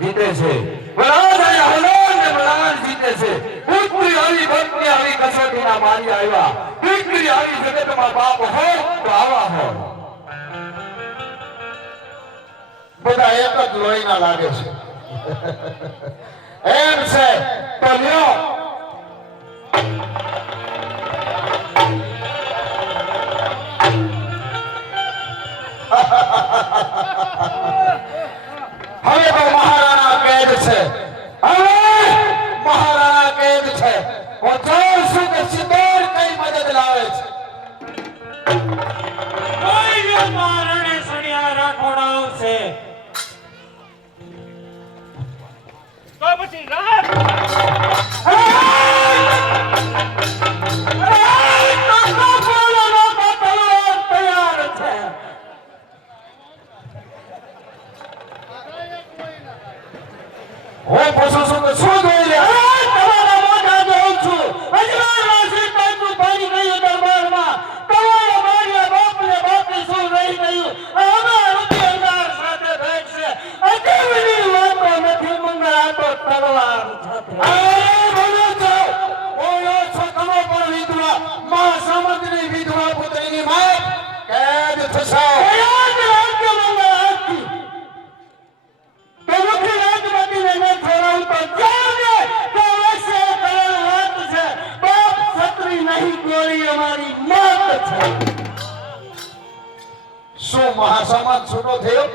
જીતે છે બળાદ હલાલ ને બળાદ જીતે છે પુત્રી આવી ભક્તિ આવી કસોટીના મારી આવ્યા દીકરી આવી જગતમાં બાપ હોય તો આવા હોય બધા એક જ લોહીના લાગે છે એમ છે તો લ્યો હવે તો મહારાણા કેદ છે હવે મહારાણા કેદ છે હું જોઉં છું કે સિંદૂર કઈ મદદ લાવે છે કોઈ મહારાણે સણિયા રાખોડાવશે તો પછી રાત હું પૂછું છું કે શું જોઈ લે તમારા મોઢા જોઉં છું અજવાળના શ્રીપાદનું પાણી ગયું દરબારમાં તમારા માર્યા બાપને બાપી શું રહી ગયું આમાં રૂપિયા અંગાર સાથે ભેટ છે અજવની વાતો નથી મંગળા તો તલવાર સાથે બોલો છો બોલો છો તમે પણ વિધવા માં સમજની વિધવા પુત્રીની માય કેદ થશો યાદ રાખજો મંગળા શું મહાસમાજ છૂટો થયો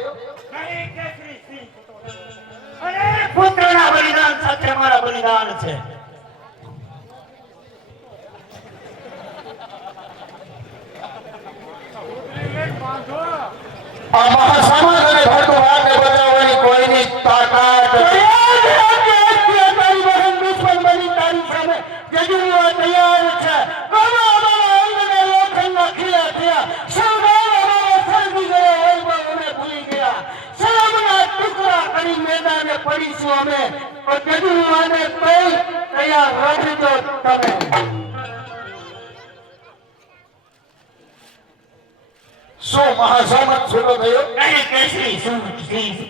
અને પુત્રના બલિદાન સાથે મારા બલિદાન છે આ મહાસમાજ અને ભરતુવાને બચાવવાની કોઈની તાકાત તારી બહેન દુશ્મન બની તારી સામે જજુવા તૈયાર છે પડીશું અમે પણ જજુવાને કઈ તૈયાર રાખજો તમે શું મહાસમાજ છૂટો થયો કઈ કેસરી શું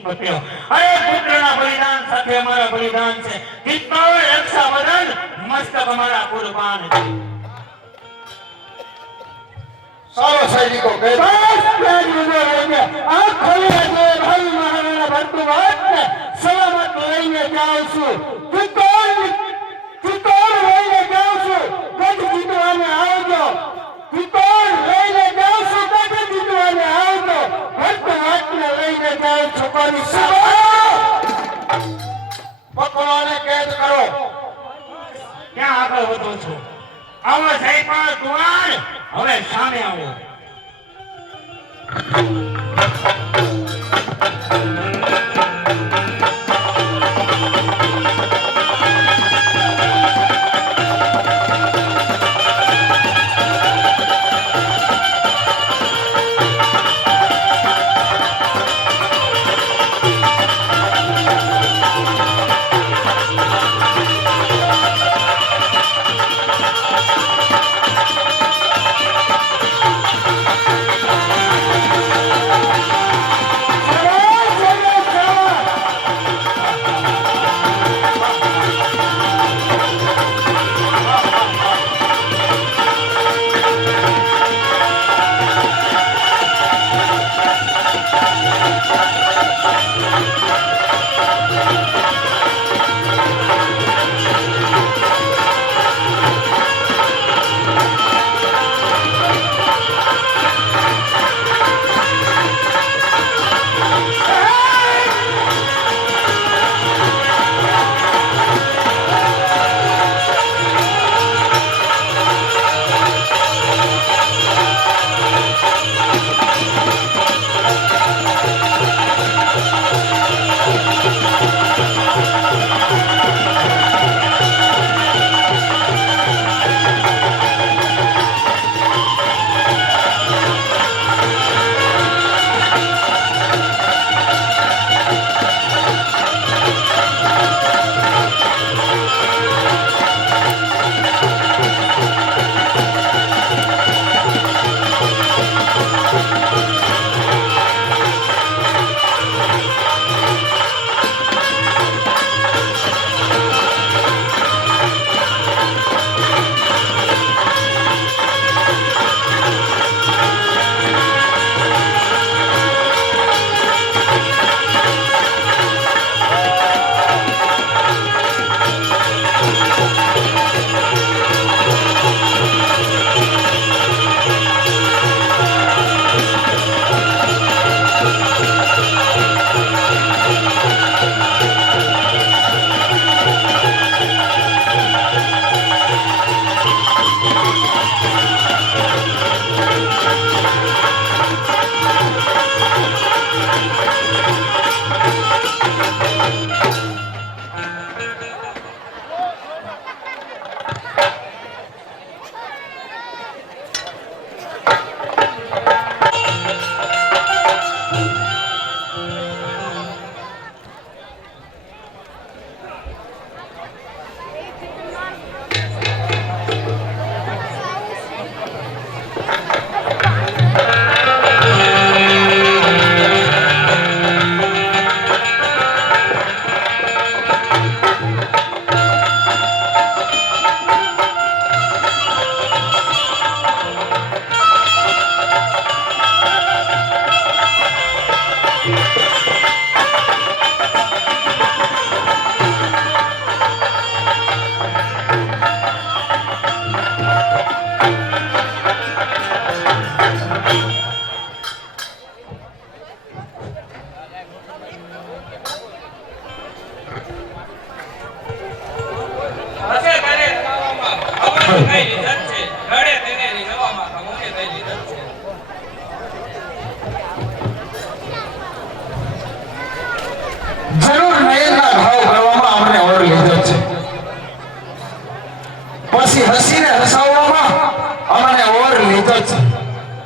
પત્યો અરે પુત્રના બલિદાન સાથે અમારા બલિદાન છે કિતનો રક્ષાબંધન મસ્તક અમારા કુરબાન છે સારો સૈનિકો કહે આ ખોલી ભાઈ મહારાણા ભરતુવાને સલામત લઈને જાઉં છું ચિત્તોડ લઈને જાઉં છું ગઢ જીતવાને આવજો ચિત્તોડ લઈને જાઉં છું ગઢ જીતવાને આવજો ભરતુવાને લઈને જાઉં છું કોની પકડોને કેદ કરો ક્યાં આગળ વધો છો આવો જઈ પણ કુમાર હવે સામે આવો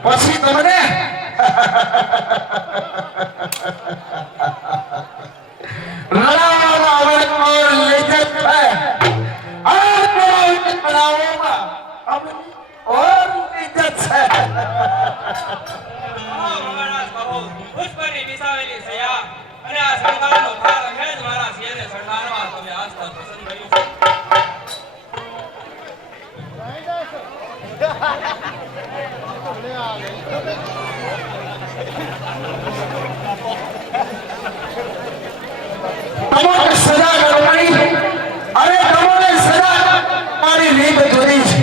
પછી તમને લડાવવામાં આવડતો લેજત છે આ કોણ બનાવવામાં અમને ઓર લેજત છે મહારાજ કહો પુષ્પની વિસાવેલી સયા અને આ શણગારનો ભાર અંગે જ મારા સિંહને શણગારવા તમે આજ તક પસંદ કર્યું તમારે સજા કરવાની અને તમારે સજા મારી રીત જુદી છે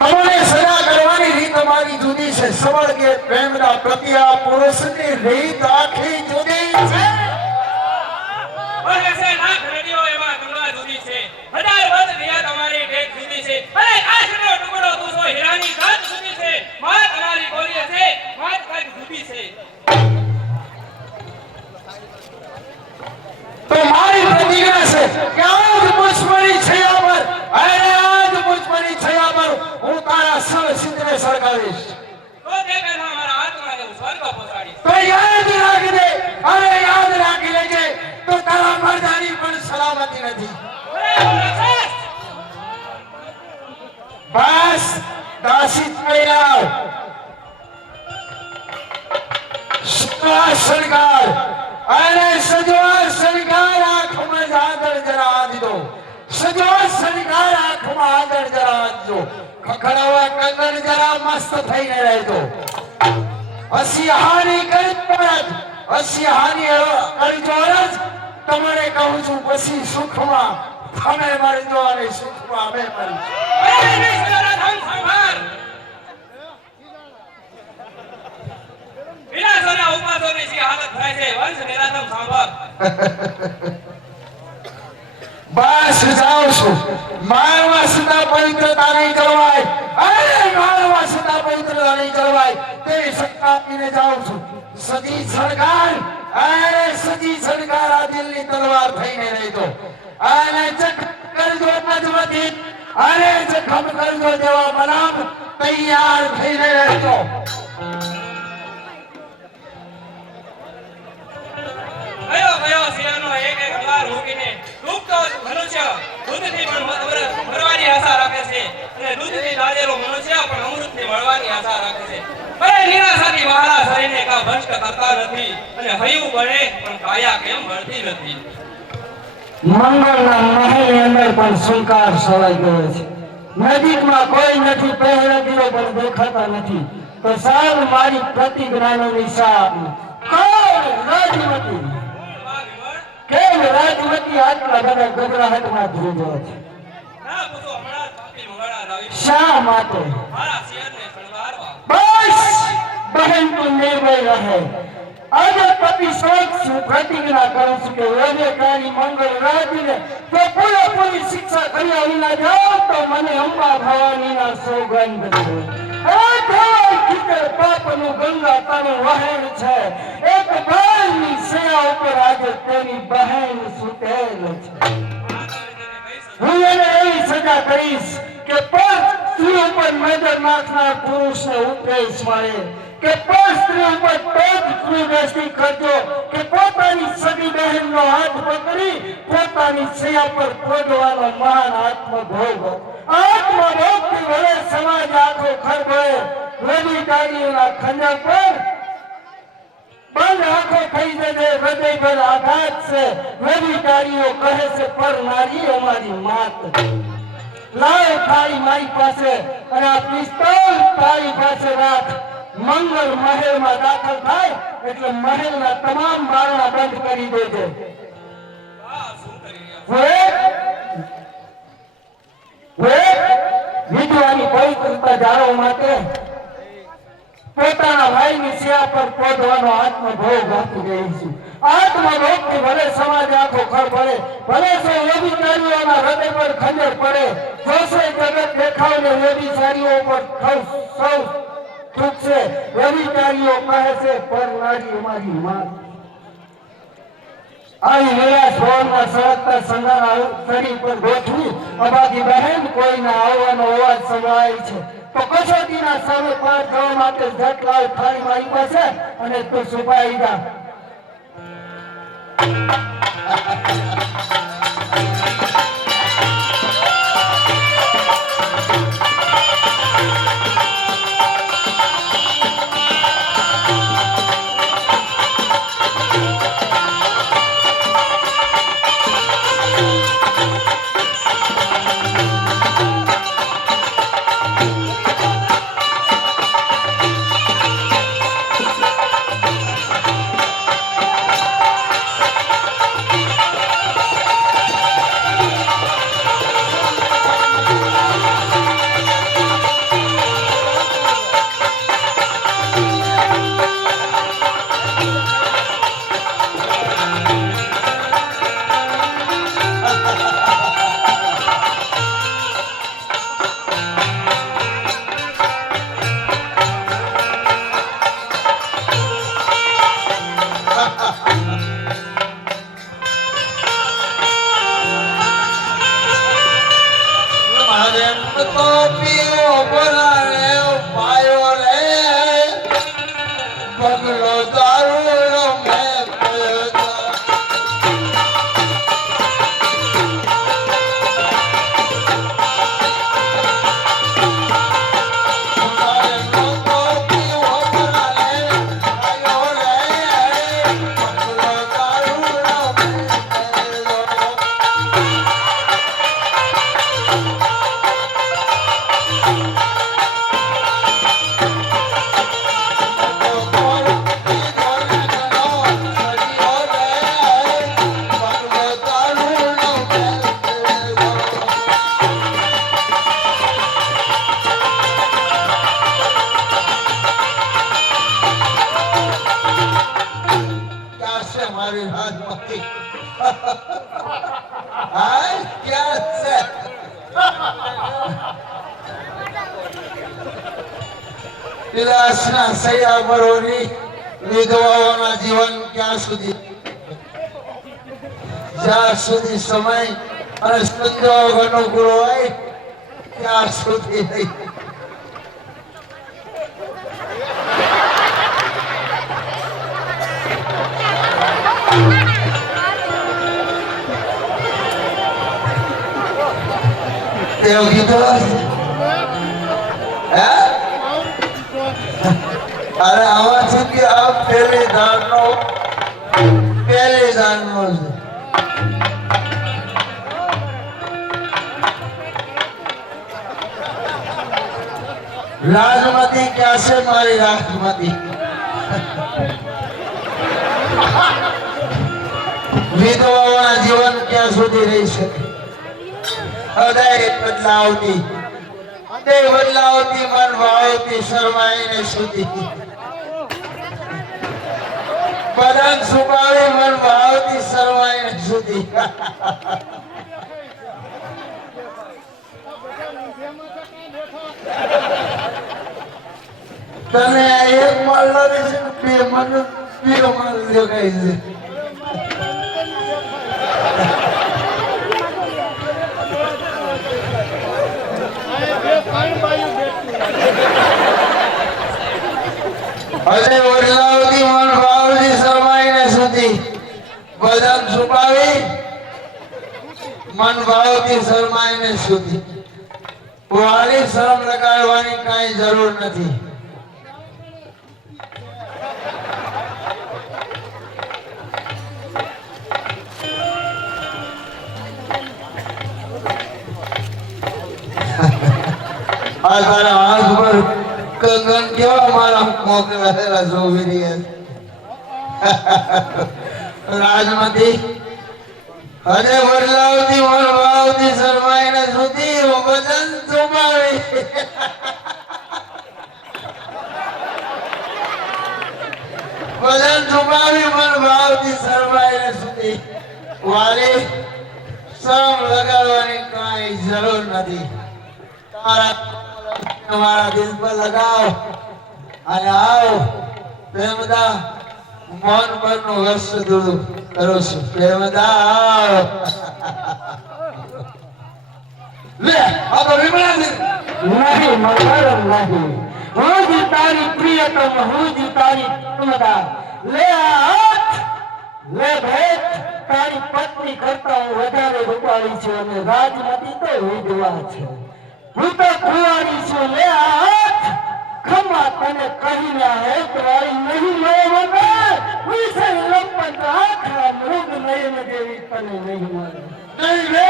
તમારે સજા કરવાની રીત મારી જુદી છે સવળ કે પ્રેમના પ્રત્યા પુરુષની રીત આખી જુદી છે અને છે લાખ રેડિયો એમાં ગંગા જુદી છે હજાર વર્ષ રિયા તમારી ટેક જુદી છે અને કાશનો ટુકડો તુસો હીરાની કાચ જુદી છે માં તમારી બોલી છે માં કાચ જુદી છે તો મારી પ્રતિજ્ઞા છે કે આજ પુષ્પની છયા પર અરે આજ પુષ્પની છયા પર હું તારા સર્વ સિદ્ધને સળગાવીશ તો તે પહેલા મારા હાથમાં હું સ્વર્ગ પહોંચાડીશ તો યાદ રાખજે અરે યાદ રાખી લેજે તો તારા મરદાની પણ સલામતી નથી બસ દાસી તૈયાર શણગાર અરે સજવા શણગાર આંખમાં જાદર જરા દીધો સજવા શણગાર આંખમાં આદર જરા દીધો ખખડાવા કંગન જરા મસ્ત થઈને રહેજો અસી હાની કરી પરત અસી હાની કરજો જ તમને કહું છું પછી સુખમાં તમે મરજો અને સુખમાં અમે મરીશું વિનાશોના ઉપાસોની શી હાલત થાય છે વંશ નિરાધમ સાંભળ બસ જાઉં છું મારવા સદા પવિત્રતા નહીં જળવાય અરે મારવા સદા પવિત્રતા નહીં જળવાય તેવી સત્તા આપીને જાઉં છું સજી સરકાર અરે સજી સરકાર આ દિલની તલવાર થઈને રહેજો અને જખ કરજો મજબૂતી અરે જખમ કરજો જેવા મનામ તૈયાર થઈને રહેજો કયો સિંહનો એક એક અંગાર મૂકીને ડૂબતો મનુષ્ય દૂધથી પણ મરવાની આશા રાખે છે અને દૂધથી દાજેલો મનુષ્ય પણ અમૃતથી મળવાની આશા રાખે છે અરે નિરાશાથી મારા શરીરને કા ભ્રષ્ટ કરતા નથી અને હૈયું બને પણ કાયા કેમ મળતી નથી મંગળના મહેલની અંદર પણ સુલકાર સવાઈ ગયો છે નજીકમાં કોઈ નથી પહેરેલો પણ દેખાતા નથી તો સાહેબ મારી પ્રતિજ્ઞાનો નિશાન કોણ રાજમતી કેમ રાજમતી આટલા બધા ગભરાહટમાં ધ્રુજો છે ના પૂછો હમણાં જ પાપી મંગળા લાવી શા માટે મારા શિરને શણગારવા બસ બહેન તું નિર્ભય રહે આજે પતિ શોખ છું પ્રતિજ્ઞા કરું છું કે રાજ્યકારી મંગળ રાજને તો પૂરેપૂરી શિક્ષા કર્યા વિના જાઓ તો મને અંબા ભવાનીના સોગંદ દે પાપનું ગંગા તારું વહેણ છે એક બાળની સેવા ઉપર આજે તેની બહેન સુતેલ છે હું એને એવી સજા કરીશ કે પર સ્ત્રી ઉપર નજર નાખનાર પુરુષને ઉપદેશ મળે કે પર સ્ત્રી ઉપર તેજ દ્રષ્ટિ કરજો કે પોતાની સગી બહેનનો હાથ પકડી પોતાની સેવા પર પોગવાનો મહાન આત્મભોગ આત્મભોગથી વડે સમાજ આખો ખરબે વેદિકારીઓના ખંજર પર બંધ આંખો થઈ જશે હૃદય પર આઘાત છે વેદિકારીઓ કહે છે પર નારી અમારી માત લાવ થાળી મારી પાસે અને આ પિસ્તોલ તારી પાસે રાખ મંગળ મહેલમાં દાખલ થાય એટલે મહેલના તમામ બારણા બંધ કરી દેજે વિધવાની પવિત્રતા જાળવવા માટે પોતાના ભાઈની સેવા પર પોધવાનો આત્મભોગ આપી રહી છું આત્મભોગથી ભલે સમાજ આખો ખર પડે ભલે સો વ્યભિચારીઓના હૃદય પર ખંજર પડે જોશે જગત દેખાવને વ્યભિચારીઓ પર સૌ થૂકશે વ્યભિચારીઓ કહે છે પર નારી અમારી માં આવી નિરાશ ભવનમાં સળગતા સંગાના શરીર પર ગોઠવી અભાગી બહેન કોઈના આવવાનો અવાજ સંભળાય છે તો કસોટીના સામે પાર થવા માટે જટલાલ થાળી મારી પાસે અને તું સુપાઈ જા. વિલાસના સૈયા પરોની વિધવાઓના જીવન ક્યાં સુધી, જ્યાં સુધી સમય અને સંજોગ અનુકૂળ હોય ત્યાં સુધી નહીં. તેઓ કીધું હે અરે આમાંથી કે આ પહેલી દાનનો છે. રાજમતી ક્યાં છે મારી રાજમતી? વિધવાઓના જીવન ક્યાં સુધી રહી શકે? હૃદય બદલાવતી મન ભાવતી શરમાઈને સુધી, બદન છુપાવી મન ભાવતી શરમાઈને સુધી. તને એક માલ લાગે છે ને બે મન બીજો માલ દેખાય છે. હજે વડલાવતી મન ભાવતી શરમાઈને સુધી, બદન છુપાવી મન ભાવતી શરમાઈને સુધી. વાલી શરમ લગાડવાની કાંઈ જરૂર નથી. આ તારા હાથ પર કંગન કેવા મારા મોકલેલા જોવી રહ્યા. રાજમતી હજે બદલાવતી મન ભાવતી શરમાઈને સુધી, વજન છુપાવી મન ભાવતી શરમાઈને સુધી. વાલી શરમ લગાડવાની કાંઈ જરૂર નથી. તમારા દિલ પર લગાવ અને આવો પ્રેમદા મન પરનું હર્ષ દૂર કરું છું. પ્રેમદા લે આ તો વિમળાજી નહીં મગર નહીં, હું જ તારી પ્રિયતમ, હું જ તારી પ્રેમદાર. લે આ હાથ, લે ભેટ, તારી પત્ની કરતા હું વધારે રૂપાળી છું અને રાજમાંથી તો વિધવા છે. હું તો કુંવારી છું. લે આ હાથ, ખમા તને કહીને હેત વાળી નહીં લે વગર વિશે લંપટ આખા મૃગ નયન જેવી તને નહીં મળે. નહીં લે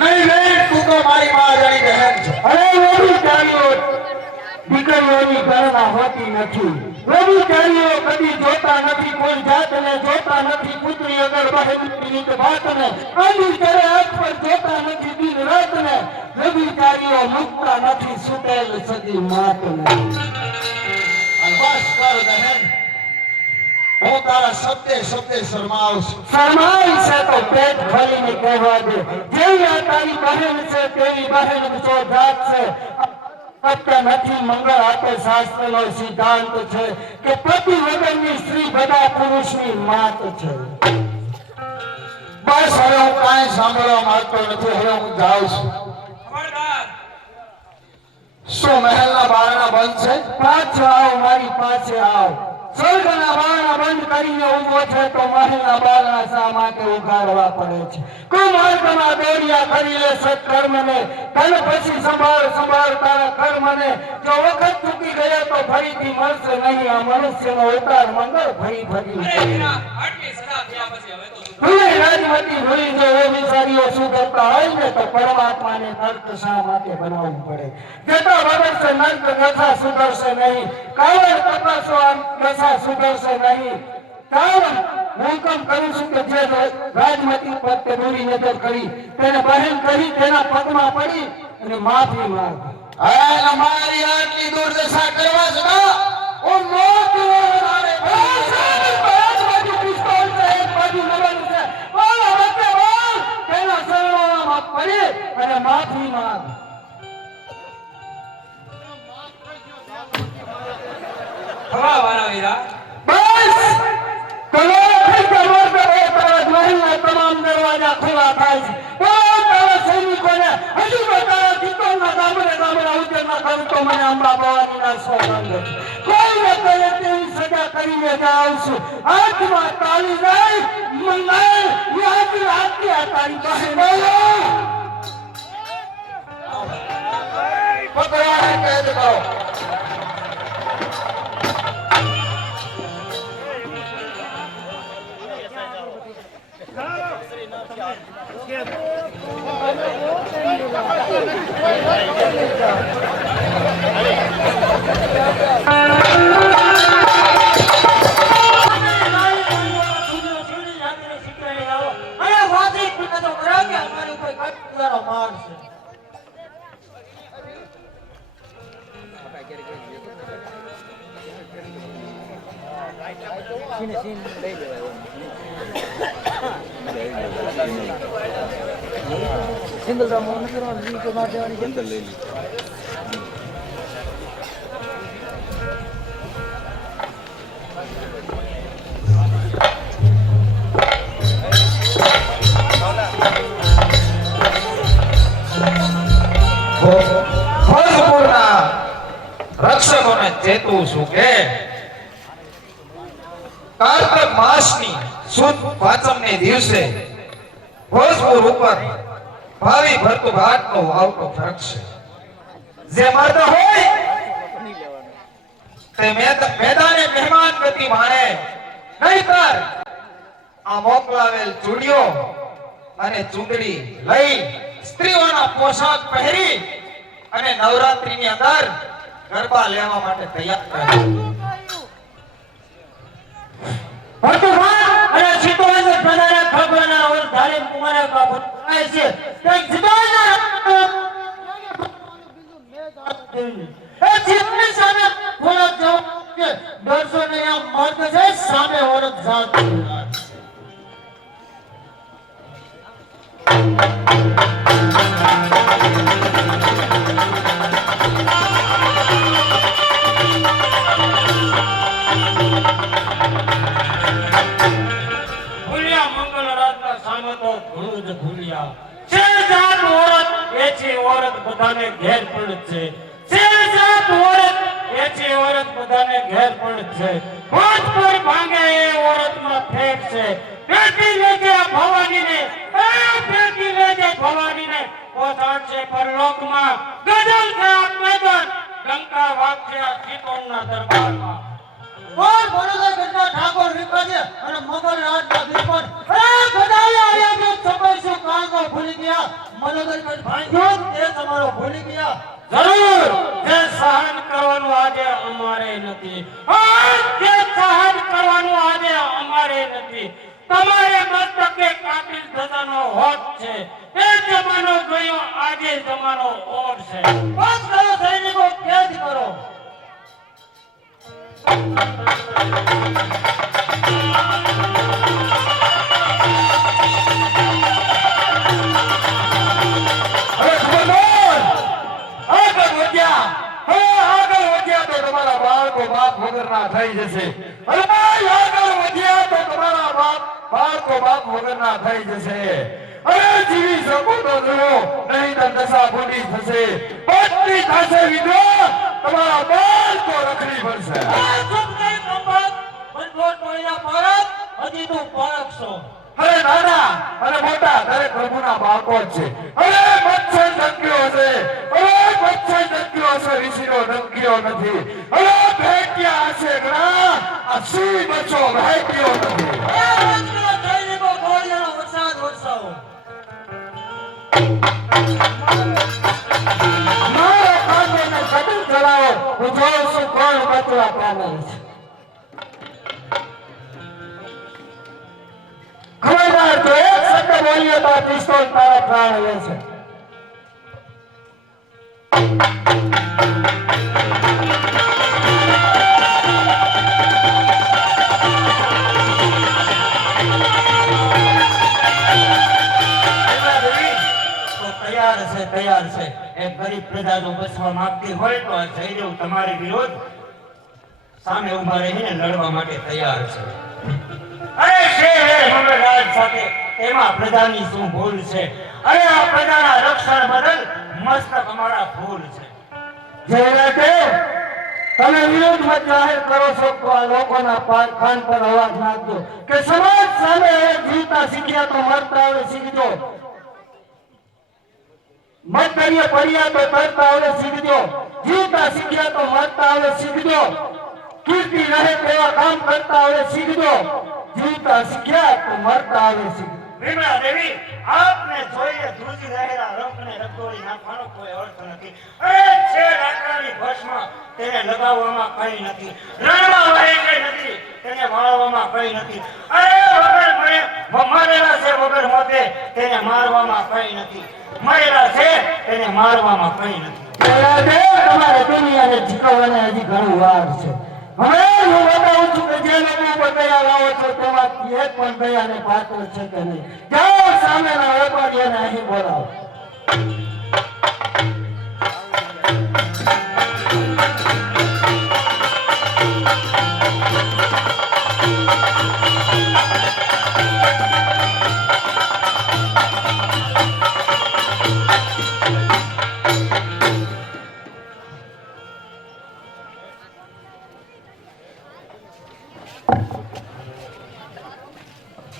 નહીં લે તું તો મારી મારી બહેન છે. અરે વ્યભિચારીઓ દીકરીઓની ગણના હોતી નથી. વ્યભિચારીઓ કદી જોતા નથી, કોઈ જાતને જોતા નથી, પુત્રી અગર બહેનની વાતને આંધી કરે આંખ પર જોતા નથી દિન રાતને. વ્યભિચારીઓ મુકતા નથી સુટેલ સદી માતને. અને બસ કર બહેન, હું તારા શબ્દે શબ્દે શરમાઉં છું. શરમાઈ છે તો પેટ ખોલીને કહેવા દે, જેવી આ તારી બહેન છે તેવી બહેન જો જાત છે. સત્ય નથી મંગળ આપે શાસ્ત્રનો સિદ્ધાંત છે કે પતિ વગરની સ્ત્રી બધા પુરુષની માત છે. બસ હવે હું કાંઈ સાંભળવા માંગતો નથી. હવે હું જાઉં છું. શું મહેલના બારણા બંધ છે? પાછો આવ, મારી પાસે આવ. સ્વર્ગના બારણા બંધ કરીને ઉભો છે તો મહેલના બારણા શા માટે ઉઘાડવા પડે છે? કુમાર્ગમાં દોડિયા કરી લે સત્કર્મને, તને પછી સંભાળ સંભાળ તારા કર્મને. જો વખત ચૂકી ગયા તો ફરીથી મળશે નહીં આ મનુષ્યનો ઉતાર મંગળ ફરી ફરી. ભૂલે રાજમતી ભૂલી જો એ વિચારીઓ શું કરતા હોય ને તો પરમાત્માને નર્ક શા માટે બનાવવું પડે? જેટલા વગરશે નર્ક દશા સુધરશે નહીં, કાવડ તપાસો આમ દશા સુધરશે નહીં. કારણ હું કેમ કરું છું કે જે રાજમતી પર તે બુરી નજર કરી તેને બહેન કરી તેના પગમાં પડી અને માફી માંગ. અને મારી આટલી દુર્દશા કરવા છતાં હું મોત વધારે પિસ્તોલ છે, એક બાજુ નવલ છે, બોલ વચ્ચે બોલ, તેના શરણોમાં પડી અને માફી માંગ. હવા વાળા વીરા બસ કલોલ થઈ ગયો તો તારા મહેલના તમામ દરવાજા ખુલ્લા થાય છે. બોલ તારા સૈનિકોને હજુ તો તારા ચિત્તોડના ગામડે ગામડે ઉજ્જૈનના કરું તો મને અંબા ભવાનીના સોગંદ છે. કોઈ ન કરે તેવી સજા કરીને જાઉં છું. હાથમાં તાળી લઈ મંગળ યાદ રાખી આ તારી પાસે પકડવાને કેદ કરો. સિંગલ રામ ઓન કરવાનો લીક માર દેવાની છે. લઈ લી ભોજપુરના રક્ષકોને ચેતું છું કે કાર્તક માસની સુદ પાંચમને દિવસે ભોજપુર ઉપર ભાવિ ભરતુભાટનો વાવટો વૃક્ષ છે. જે મર્દ હોય તે મેદાને મહેમાન ગતિ માણે, નહીતર આ મોકલાવેલ ચૂડિયો અને ચૂંદડી લઈ સ્ત્રીઓના પોશાક પહેરી અને નવરાત્રીની અંદર ગરબા લેવા માટે તૈયાર કરે. અને ચિત્તોડ પ્રધાન ખબરના ઓર ધારે કુમાર કા ભૂલાય છે કે જીવાના એ જીવની સામે બોલા જાવ કે દર્શો ને આ મર્દ છે સામે ઓરત જાત. આમ તો ઘણું જ ભૂલ્યા છે જાત ઓરત એથી ઓરત બધાને ઘેર પડે છે જાત ઓરત એથી ઓરત બધાને ઘેર પડે છે ભોજ પર ભાંગે એ ઓરતમાં ફેક છે પેટી લેજે ભવાનીને પેટી લેજે ભવાનીને પહોંચાડશે પરલોકમાં ગજલ છે આ મેદાન ડંકા વાગશે આ ત્રિકોણના દરબારમાં કોણ બરોદર ગઢના ઠાકોર વિકાજે અને મોગલ રાજના વિપણ અરે ગદાયા આયા તો સમયસુ કાળકો ભૂલી ગયા મનોદર ગઢ ભાંગ્યો તે તમારો ભૂલી ગયા જરૂર જે સહન કરવાનું આજે અમારે નથી જે સહન કરવાનું આજે અમારે નથી તમારે મસ્તકે કાતિલ ધજાનો હોઠ છે એ જમાનો ગયો આજે જમાનો ઓર છે બસ કરો સૈનિકો કેદ કરો તમારા બાળકો બાપ વગરના થઈ જશે અરે ભાઈ આગળ વધ્યા તો તમારા બાળકો બાપ વગરના થઈ જશે અરે જીવી શકો તો જોયો નહીં તો દશા બુડી થશે પત્ની થશે વિધવા તમારા બાળકો રખડી પડશે હજી તું પારખશો અરે નાના અને મોટા દરેક પ્રભુના બાળકો જ છે અરે મચ્છર ડંક્યો હશે ઋષિનો ડંક્યો નથી અરે ભેટ્યા હશે ઘણા આ સી બચ્ચો ભેટ્યો નથી સૈનિકો ગોળીનો વરસાદ વરસાવો મારો કાંટોને કટક ચલાવો હું જોઉં છું કોણ બચવા પામે છે ખબરદાર તો એક શબ્દ બોલીએ તો પિસ્તોલ તારા પ્રાણ લે છે તૈયાર છે એક ગરીબ પ્રજાનો બચવા માંગતી હોય તો આ જયદેવ તમારી વિરોધ સામે ઉભા રહીને લડવા માટે તૈયાર છે અરે શેર મંગળરાજ સાથે એમાં પ્રજાની શું ભૂલ છે અરે આ પ્રજાના રક્ષણ બદલ મસ્તક અમારા ભૂલ છે જયરાજે તમે વિરોધ મત જાહેર કરો છો તો આ લોકોના કાન પર અવાજ નાખજો કે સમાજ સામે જીવતા શીખ્યા તો મરતા હવે શીખજો મત કરીએ પડ્યા તો તરતા હવે શીખજો જીવતા શીખ્યા તો મરતા હવે શીખજો કીર્તિ રહે તેવા કામ કરતા હવે શીખજો જીવતા શીખ્યા તો મરતા હવે શીખજો વિમળા દેવી આપને જોઈએ ધ્રુજી રહેલા રંગને રગદોળી નાખવાનો કોઈ અર્થ નથી અરે છે લાકડાની ભસ્મ તેને લગાવવામાં કઈ નથી રણમાં વહે કઈ નથી તેને વાળવામાં કઈ નથી અરે વગર મરેલા છે વગર મોતે તેને મારવામાં કઈ નથી મરેલા છે તેને મારવામાં કઈ નથી તમારે દુનિયાને જીતવાને હજી ઘણું વાર છે હવે હું બતાવું છું કે જે લોકો ઉપર દયા લાવો છો તેમાંથી એક પણ દયાને પાત્ર છે કે નહીં જાઓ સામેના વેપારીઓને અહીં બોલાવો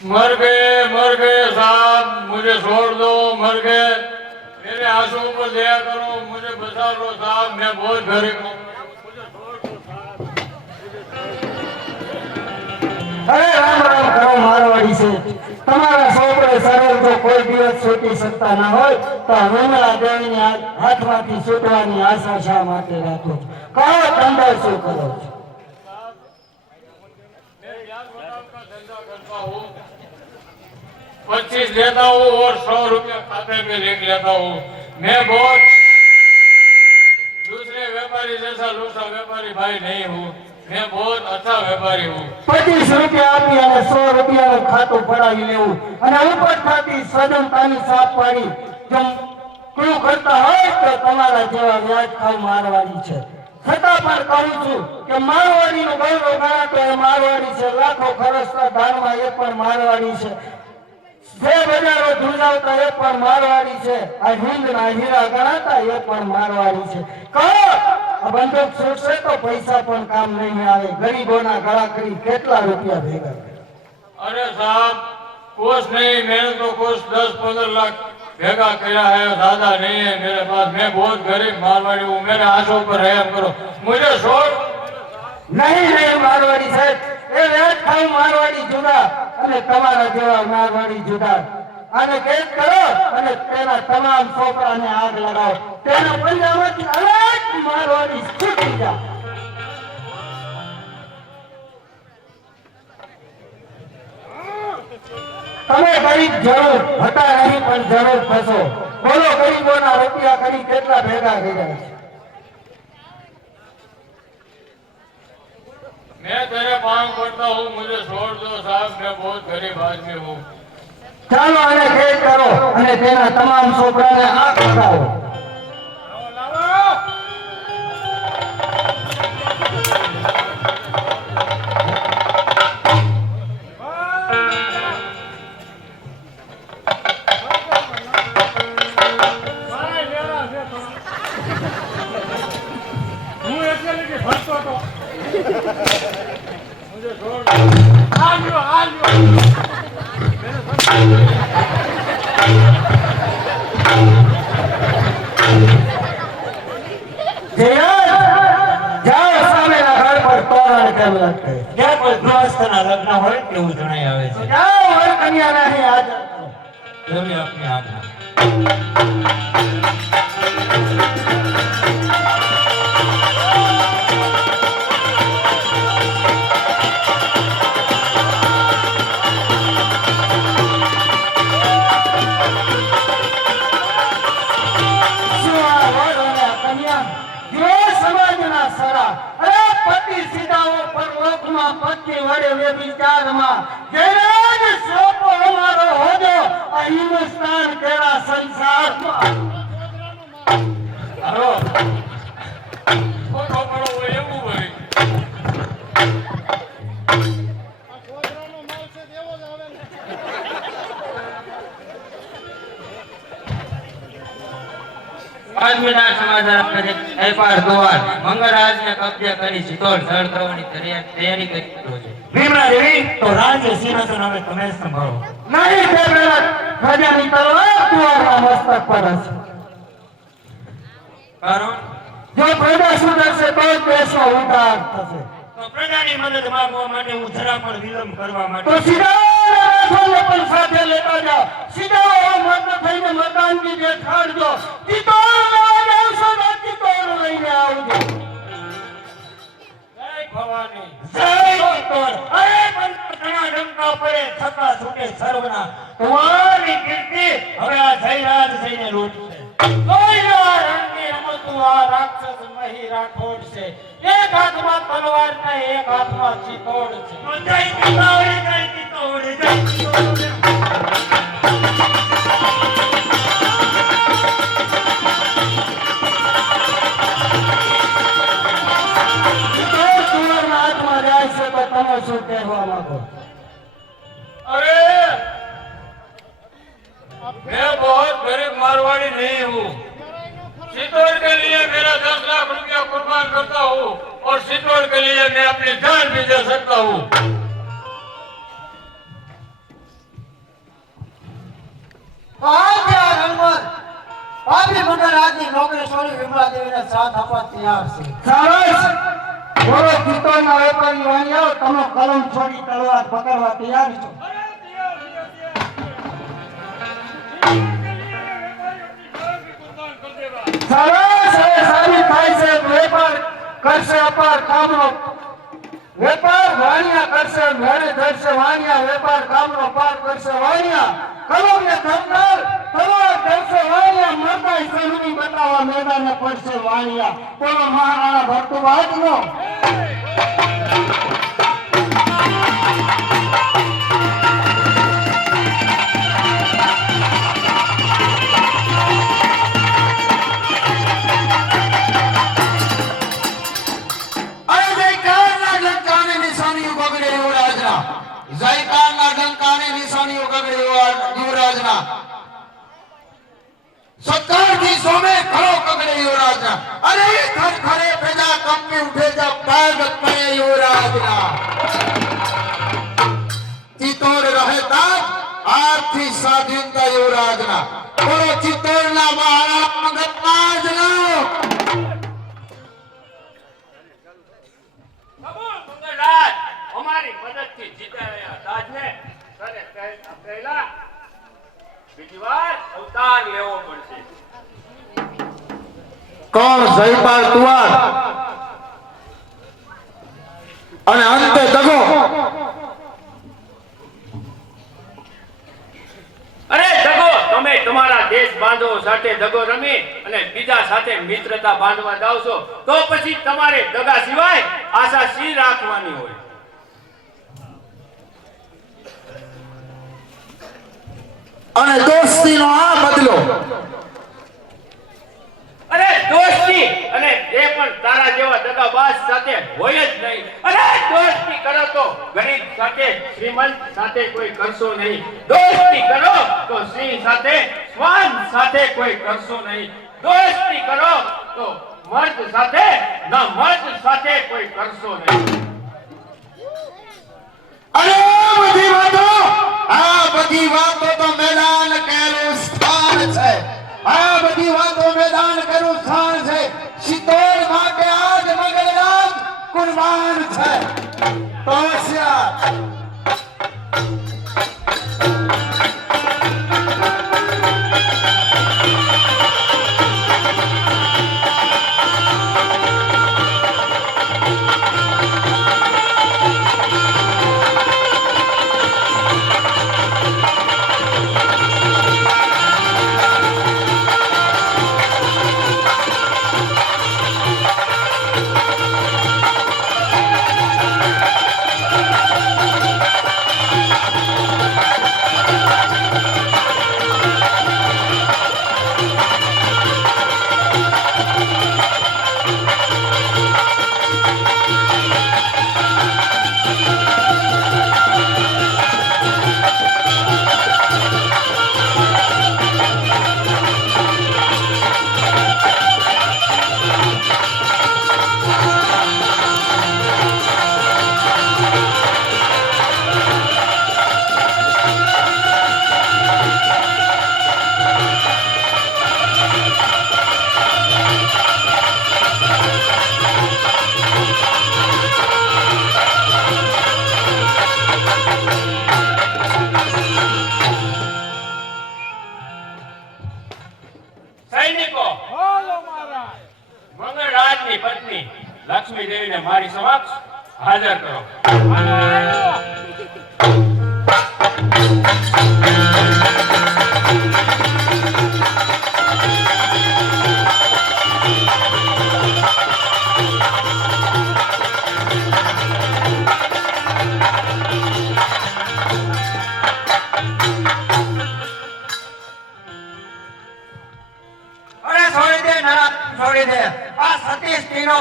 मर गए साहब, मुझे छोड़ दो, मर गए, मेरे आंसू पर दया करो, मुझे बचा लो साहब, मैं बहुत गरीब हूँ, मुझे छोड़ दो साहब। अरे राम राम करो मारवाड़ी से તમારા સોપડે સરળ તો કોઈ દિવસ છૂટી શકતા ના હોય તો વિમળા દેવીને હાથમાંથી છૂટવાની આશા શા માટે રાખો છો? કહો ધંધો શું કરો છો? मैं याद बताओ का धंधा करता हूँ, 25 लेता हूँ और 100 रुपया खाते में लिख लेता हूँ। मैं बहुत दूसरे व्यापारी जैसा लूसा व्यापारी भाई नहीं हूँ, मैं बहुत अच्छा व्यापारी हूँ। 25 રૂપિયા આપી અને 100 રૂપિયાનું ખાતું પડાવી લેવું અને ઉપર થતી સદનતાની સાફ પાડી જો કેવું કરતા હોય તો તમારા જેવા વ્યાજ ખાઈ મારવાડી છે. છતાં પણ કહું છું કે મારવાડીનું ગૌરવ ગણાતો એ મારવાડી છે. લાખો ખરસના દાનમાં એ પણ મારવાડી છે. જે બજારો ધ્રુજાવતા એ પણ મારવાડી છે. આ હિંદના હીરા ગણાતા એ પણ મારવાડી છે. કહો આ બંદૂક છૂટશે તો પૈસા પણ કામ નહીં આવે. ગરીબોના ગળા કરી કેટલા રૂપિયા ભેગા કરે. अरे साहब कुछ नहीं, मैंने तो कुछ 10-15 लाख भेगा किया है, ज्यादा नहीं है मेरे पास. मैं बहुत गरीब मारवाड़ी हूँ, मेरे आंसू पर रहम करो, मुझे छोड़. નહીં મારવાડી સાહેબ, એ વેચ ખાવ મારવાડી જુદા અને તમારા જેવા મારવાડી જુદા. આને કેદ કરો અને તેના તમામ છોકરાને આગ લગાવો. તેના પંજામાંથી અનેક મારવાડી છૂટી જાય. તમે ગરીબ જરૂર હતા નહીં પણ જરૂર થશો. બોલો ગરીબોના રૂપિયા કરી કેટલા ભેગા કર્યા છે? मैं तेरे पाँव पड़ता हूँ, मुझे छोड़ दो साहब, मैं बहुत गरीब आदमी हूँ. ચાલો આને કેદ કરો અને તેના તમામ છોકરાને આગ લગાવો. मुझे छोड़ दो. જાઓ સામેના ઘર પર તોરણ કેમ લટકે? જ્યાં કોઈ ગૃહસ્થના લગ્ન હોય તેવું જણાઈ આવે છે. જાઓ વર કન્યાને અહીં હાજર કરો. એવી આપની આજ્ઞા. શું આ વર અને આ કન્યા દેવ સમાજના સરા? અરે પતિ સીધાઓ પરલોકમાં પત્ની વડે વ્યભિચારમાં ગેરેજ સોપો અમારો હોજો આ હિન્દુસ્તાન કેળા સંસારમાં. હાલો. ખોટો પડો હોય એવું હોય. आज मिला समाचार करे एपार द्वार मंगराज ने कब्जे કરી સિતોડ સળ કરવાની તૈયારી કરી દીધો છે. ભીમરા દેવી તો રાજ્ય સિંહાસન હવે તમે સંભાળો. નહીં તે પેલા રાજાની તલવાર કુંવરના મસ્તક પર હશે. કારણ જો પ્રજા સુધરશે તો જ દેશનો ઉદ્ધાર થશે. તો પ્રજાની મદદ માંગવા માટે હું જરા પણ વિલંબ કરવા તો માટે સીધા રાઠોડને પણ સાથે લેતા જાઓ. સીધા મત થઈને મકાનની જે ઠાડજો. ચિત્તોડ લેવા જાવશો તો ચિત્તોડ લઈને આવજો. જય ભવાની. જય ચિત્તોડ. અરે પણ ઘણા ડંકા પડે થકા છૂટે સર્વના. તમારી કીર્તિ હવે આ જયરાજ થઈને લૂટશે. કોઈના રંગની રમતું આ રાક્ષસ મહી રાઠોડ છે. એક હાથમાં તલવાર ને એક હાથમાં ચિતોડ છે. તો જય ચિત્તોડ, જય ચિત્તોડ, જય ચિત્તોડ. ચિત્તોડ કુંવરના હાથમાં જાય છે તો તમે શું કહેવા માંગો? अरे मैं बहुत गरीब मारवाड़ी नहीं हूँ. सितोड़ के लिए मेरा 10 लाख रुपया कुर्बान करता हूँ और सितोड़ के लिए मैं अपनी जान भी दे सकता हूँ. આજે આ રણમાં આપી મંગળરાજની નોકરી છોડી વિમલા દેવીને સાથ આપવા તૈયાર છે. સરસ. બોલો ચિત્તોડના વેપારી વાણિયાઓ, તમે કલમ છોડી તલવાર પકડવા તૈયાર છો? સરસ. હવે સાબિત થાય છે વેપાર કરશે અપાર કામનો વેપાર વાણિયા કરશે મેળે ધરશે વાણિયા વેપાર કામનો પાર કરશે વાણિયા કલમ ને ધમકાર તલવાર ધરશે વાણિયા મરદાઈ સહની બતાવવા મેદાને પડશે વાણિયા. બોલો મહારાણા ભરતુભાઈનો. જયકારના ડંકાની નિશાનીઓ કગડે યુવરાજના સત્કારથી સોમે ખરો કગડે યુવરાજના અરે ખર ખરે પ્રજા કંપી ઉઠે જા પાગ પડે યુવરાજના ચિત્તોડ રહેતા આથી સ્વાધીનતા યુવરાજના બોલો ચિત્તોડના મહારાણા મગજનો મંગળરાજ અમારી મદદથી જીતાડ્યા તાજને તને પહેલા બીજી વાર અવતાર લેવો પડશે. કોણ જયપાલ તુવાર અને અંતે દગો અરે દગો, તમે તમારા દેશ બાંધવો સાથે દગો રમી અને બીજા સાથે મિત્રતા બાંધવા જાવ છો તો પછી તમારે દગા સિવાય આશા શી રાખવાની હોય? અને દોસ્તીનો આ બદલો અરે દોસ્તી અને એ પણ તારા જેવા દગાબાજ સાથે હોય જ નહીં. અરે દોસ્તી કરો તો ગરીબ સાથે શ્રીમંત સાથે કોઈ કરશો નહીં. દોસ્તી કરો તો સિંહ સાથે શ્વાન સાથે કોઈ કરશો નહીં. દોસ્તી કરો તો મર્દ સાથે ના મર્દ સાથે કોઈ કરશો નહીં. અરે બધી વાતો તો મેદાન કરેલું સ્થાન છે. આ બધી વાતો મેદાન કરેલું સ્થાન છે. શીતોડ માટે આજ મગજરાજ કુરબાન છે. તો હોશિયાર મંગળરાજની પત્ની લક્ષ્મી દેવીને મારી સમક્ષ હાજર કરો. છોડી દે. આ સતી સ્ત્રીનો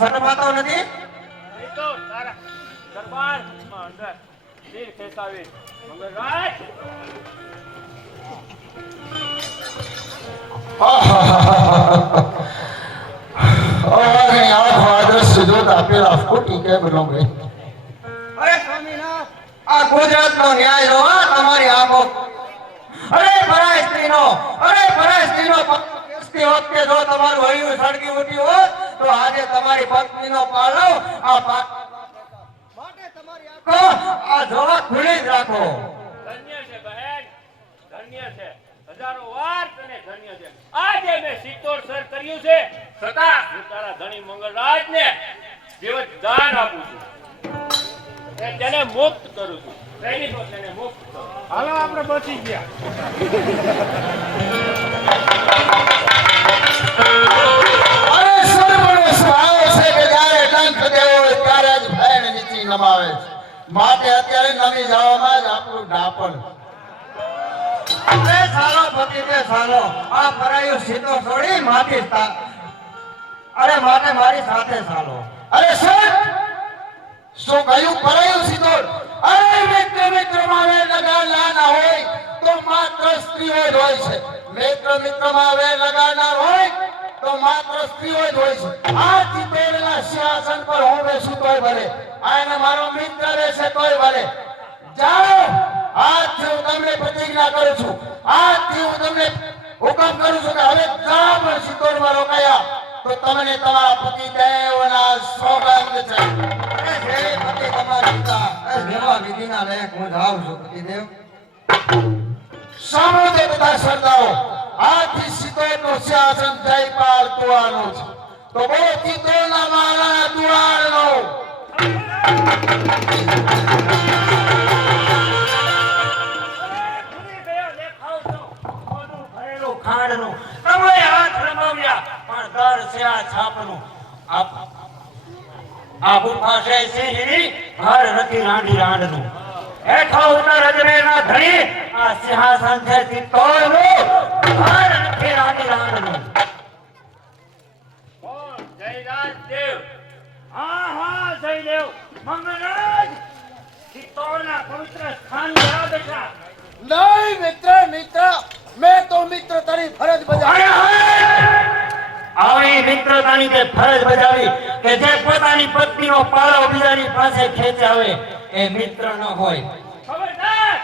જન્માતો નથી. તો તારા દરબારમાં અંદર શિર ખેંચાવી મંગળરાજ અરે સ્વામીનાથ, આ ગુજરાતનો ન્યાય લો તમારી આંખો. અરે પરાય સ્ત્રીનો બેસતી વખતે જો તમારું હૈયું સળગી ઉઠ્યું હોત તો આજે તમારી પત્નીનો પાલવ માટે તમારી આંખો આ જોવા ખુલ્લી જ રાખો. ધન્ય છે બહેન, ધન્ય છે. હજારો વાર તને ધન્ય છે. આજે મેં સિત્તોડ સર કર્યું છે છતાં હું તારા ધણી મંગળરાજને જીવત દાન આપું છું. તેને મુક્ત કરું છું. સૈનિકો તેને મુક્ત કરો. હાલો આપણે બચી ગયા. અરે સર્વનાશ ભાવ છે કે જ્યારે ડંખ દેવો ત્યારે જ ભેણ નીચી નમાવે છે. માટે અત્યારે નમી જવામાં જ આપણું ડાપણ. અરે ચાલો પતિદેવ ચાલો, આ પરાયું સીતો છોડી માથી અરે માટે મારી સાથે ચાલો. અરે સર શું કહ્યું પરાયું સીધો અરે મિત્રમાં વેર લગાડનાર ના હોય તો માત્ર સ્ત્રીઓ જ હોય છે. મિત્રમાં વેર લગાડનાર હોય તો માત્ર સ્ત્રીઓ જ હોય છે. આ ચિતોડના સિંહાસન પર હું બેસું તોય ભલે, આને મારો મિત્ર રહેશે તોય ભલે. જાઓ, આજથી હું તમને પ્રતિજ્ઞા કરું છું, આજથી હું તમને હુકમ કરું છું કે હવે જરા પણ ચિત્તોડમાં રોકાયા તો તમને તમારા પતિદેવના સોગંદ છે. અને જે પતિ તમારા પિતા દેવા વિધિના લાયક હું જાઉં છું. પતિદેવ સામોદે તથા સરદારો, આજથી ચિત્તોડનું સિંહાસન જયપાલ તુવાનું છે. તો બોલો ચિત્તોડના મહારાણા તુવારનો. ખાંડનું તમે હાથ રમાવ્યા પણ દર છે આ છાપનું. આ ગુફા છે સિંહની, ઘર નથી રાંડી રાંડનું. હેઠો ઉતર અજમેરના ધણી, આ સિંહાસન છે ચિત્તોડનું, ઘર નથી રાંડી રાંડનું. જયરાજ દેવ, હા જયદેવ મંગળરાજ, ચિત્તોડના પવિત્ર સ્થાનની યાદ છે. નહીં મિત્ર, મેં તો મિત્ર તારી ફરજ બજાવી. આવી મિત્રતાની તે ફરજ બજાવી કે જે પોતાની પત્નીનો પાળો બીજાની પાસે ખેંચાવે એ મિત્ર ન હોય. ખબરદાર,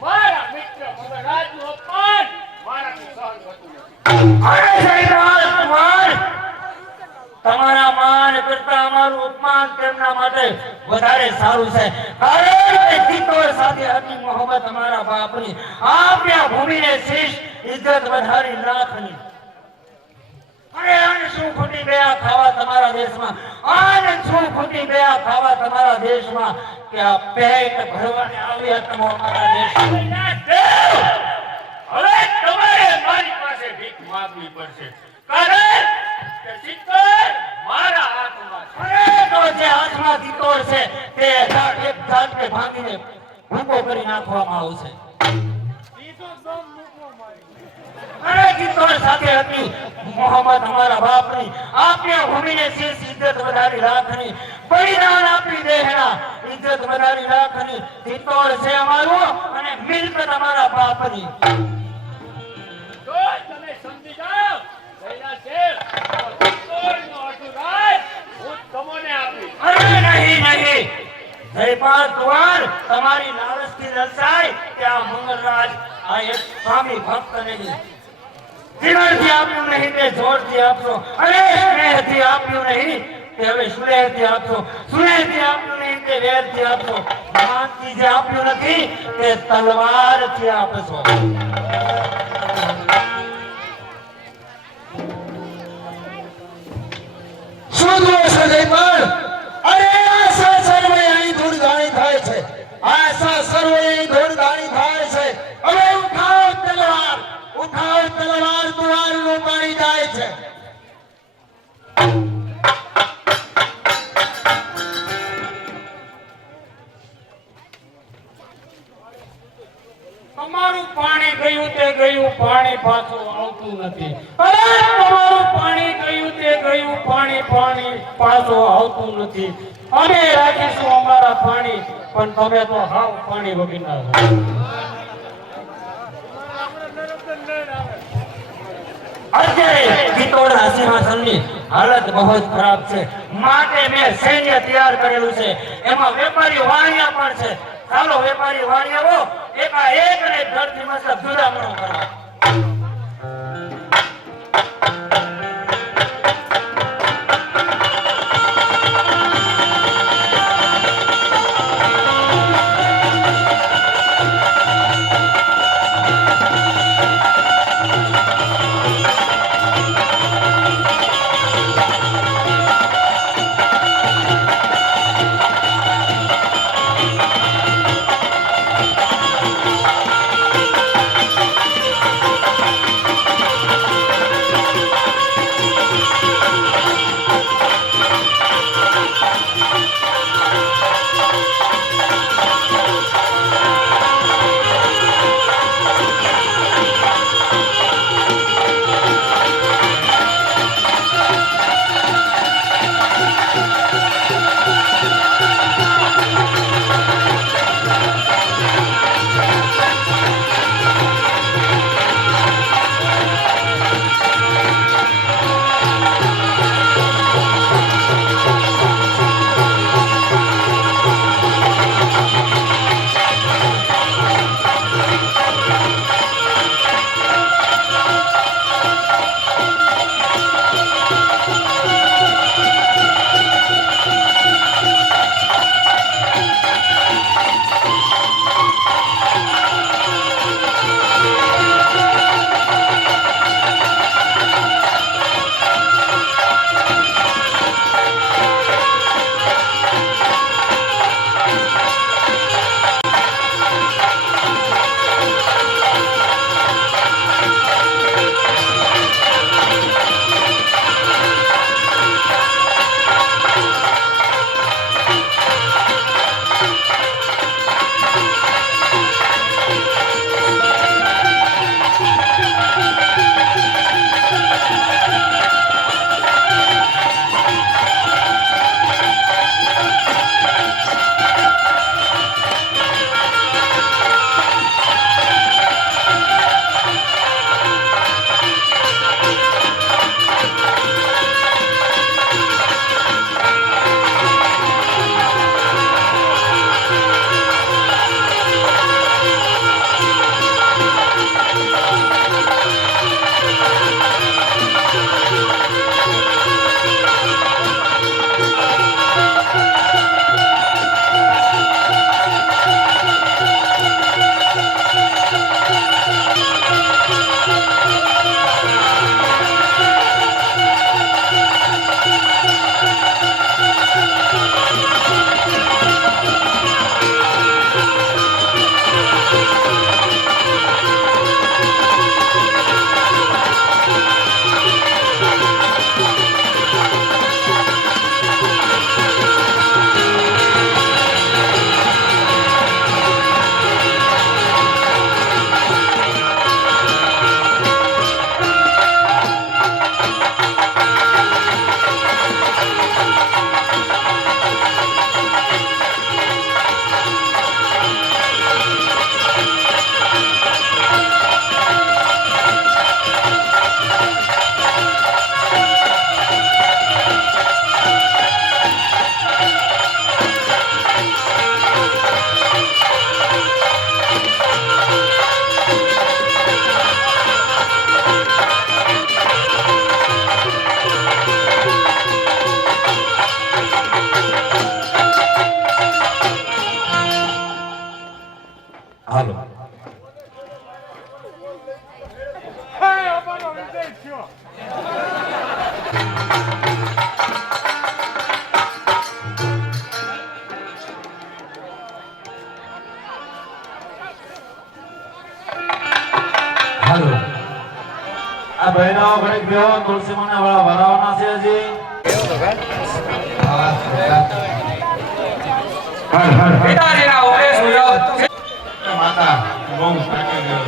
મારા મિત્ર મંગળરાજનું અપમાન મારાથી સહન થતું નથી. અરે જયરાજ કુમાર, તમારા માન કરતા અમારું અપમાન તેમના માટે વધારે સારું છે. કારણ કે ચિત્તોડ સાથે હતી મોહબ્બત અમારા બાપની. આપ્યા ભૂમિને શીશ, ઇજ્જત વધારી નાખની. અરે આને શું ખૂટી ગયા ખાવા તમારા દેશમાં, આને શું ખૂટી ગયા ખાવા તમારા દેશમાં કે આ પેટ ભરવાને આવ્યા તમે અમારા દેશમાં. હવે તમારે મારી પાસે ભીખ માંગવી પડશે, કારણ કે ચિત્તોડ મારા હાથમાં છે. અરે તો જે હાથમાં ચિત્તોડ છે તે એક ઝાટકે ભાંગીને ભૂકો કરી નાખવામાં આવશે. અરે ચિત્તોડ સાથે હતી મોહમ્મદ અમારા બાપની. આપ્યા ભૂમિને શીશ, ઇજ્જત વધારી રાખની. બલિદાન આપી દેહના, ઇજ્જત વધારી રાખની. ચિત્તોડ છે અમારું અને મિલકત અમારા બાપની. જો તમે સમજી જાઓ, જયરાજ દેવ, તો ચિત્તોડનો અડધું રાજ હું તમને આપીશ. અરે નહીં, જયપાલ તુવાર, તમારી લાલચથી લલચાય કે આ મંગળરાજ આ એક સ્વામી ભક્તને જીવનથી આપ્યું નહીં તે જોરથી આપશો. અરે સ્નેહથી આપ્યું નહીં તે હવે સુલેહથી આપશો. સુલેહથી આપ્યું નહીં તે વેરથી આપશો. માનથી જે આપ્યું નથી તે તલવારથી આપશો. શું દોષ છે જયપાલ? અરે આશા સર્વે અહીં ધૂળધાણી થાય છે, આશા સર્વે અહીં ધૂળધાણી થાય છે. હવે ઉઠાવ તલવાર, તુવારનું પાણી જાય છે. તમારું પાણી ગયું તે ગયું, પાણી પાછું આવતું નથી. અરે તમારું પાણી ગયું તે ગયું, પાણી પાછું આવતું નથી. અમે રાખીશું અમારા પાણી, પણ તમે તો હાવ પાણી વગરના છો. અત્યારે ચિત્તોડના સિંહાસનની હાલત બહુ જ ખરાબ છે. માટે મેં સૈન્ય તૈયાર કરેલું છે. એમાં વેપારી વાણિયા પણ છે. ચાલો વેપારી વાણિયાઓ એકાએક ને ધરતી મતલબ જુદામણો કરો. હાલો આ બહેનો ઘડીક બેહો, તુલસી મને વાળા ભરાવાના છે હજી. પિતાજીના ઉપદેશ મુજબ માતા બહુ થાકી ગયો.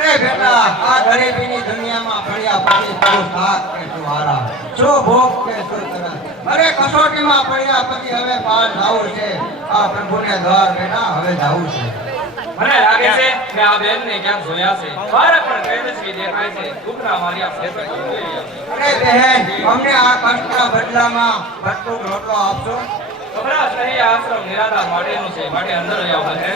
અરે બેટા, આ ગરીબીની દુનિયામાં પડ્યા પછી તું થાક કે તું આરામ, શું ભોગ કે શું તરસ. અરે કસોટીમાં પડ્યા પછી હવે પાર જાવું છે. આ પ્રભુને દ્વાર બેટા હવે જાવું છે. મને લાગે છે કે આ બેનને ક્યાંક જોયા છે. બાળક પણ તેજસ્વી દેખાય છે. દુઃખના માર્યા ફેરફાર જોઈ રહ્યા છે. અરે બહેન, અમને આ કષ્ટના બદલામાં ભટકું રોટલો આપશો. ગભરાશ નહીં, આ આશ્રમ નિરાધાર માટેનું છે. માટે અંદર લઈ આવો છે.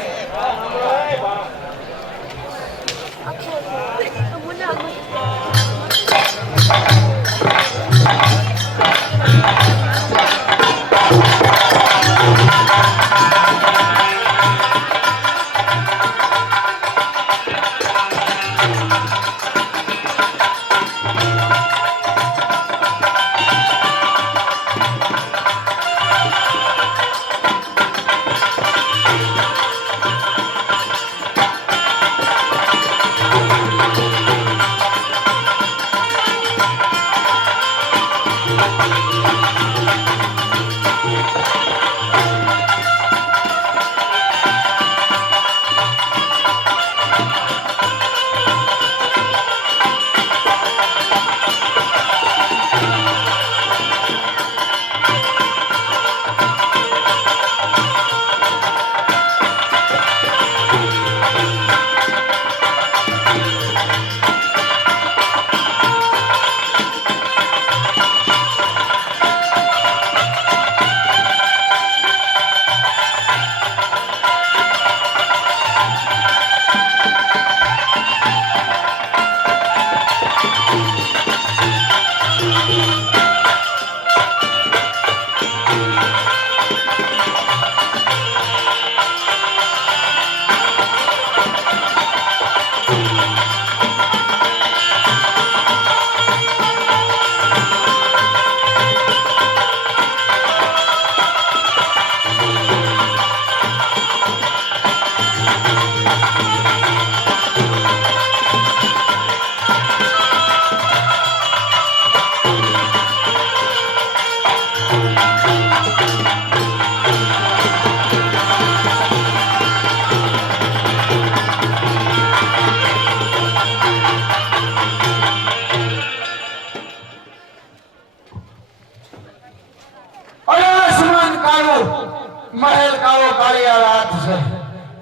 મહેલ કાળો કાળિયા રાત છે.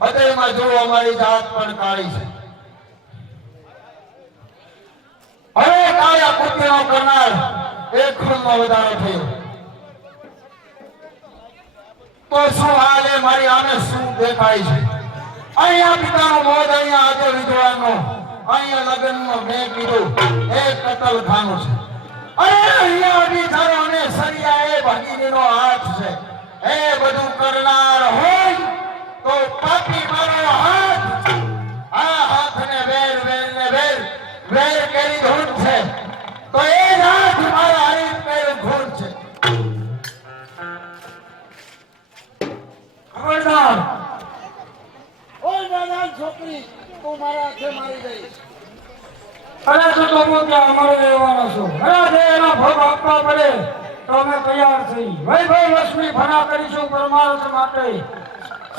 હૃદયમાં જુઓ અમારી જાત પણ કાળી છે. હવે કાળિયા કૃત્યનો કરનાર એક ખૂણમાં વધારો થયો. તો શું હાલે મારી આને શું દેખાય છે? અહીંયા પિતાનો મોત, અહીંયા આજે વિધવાનો, અહીંયા લગ્નનો મેં કીધું એક કતલખાનું છે. અરે અહીંયા અઢીસારો અને સરિયા એ ભગીનીનો હાથ છે. એ બધું કરનાર હોય તો પાપી મારો હાથ. આ હાથને વેર વેર ને વેર વેર કરી ધૂન છે તો એ જ હાથ મારા હરીફ કરી ધૂન છે. ખબરદાર, ઓય નાના છોકરી, તું મારા હાથે મારી ગઈ. અરે તો તમે ત્યાં અમારે રહેવાનો છો. અરે જે એના ભોગ આપવા પડે તો અમે તૈયાર થઈ. વૈભવ લક્ષ્મી ફના કરીશું પરમાર્થ માટે.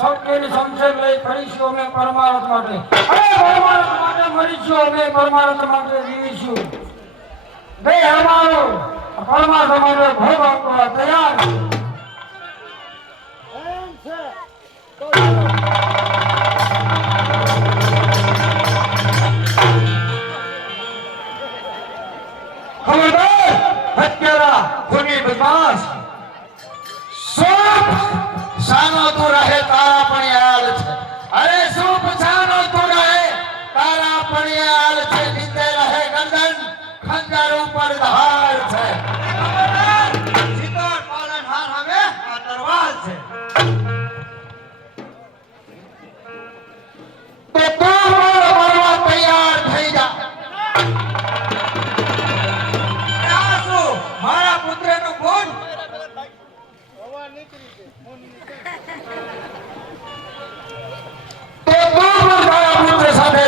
સૌકેની સમસેર લઈ ફરીશું અમે પરમાર્થ માટે. અરે પરમાર્થ માટે મરીશું અમે, પરમાર્થ માટે જીવીશું. બે અમારો પરમાર્થ માટે ભોગ આપવા તૈયાર. એમ છે તો ખબરદાર, હત્યારા, ખૂની, બદમાશ. સૂપ સાનો તું રહે તારા પણ હાલ છે. અરે સૂપ સાનો તું રહે તારા પણ હાલ છે. નીચે રહે ગંદન, ખંજર ઉપર ધાર છે. શિકાર પાલનહાર સામે આ તરવાર છે. તો તું મારો મરવા તૈયાર થઈ જા. આ શું મારા પુત્રનું ખૂન? તો તું પણ તારા પુત્ર સાથે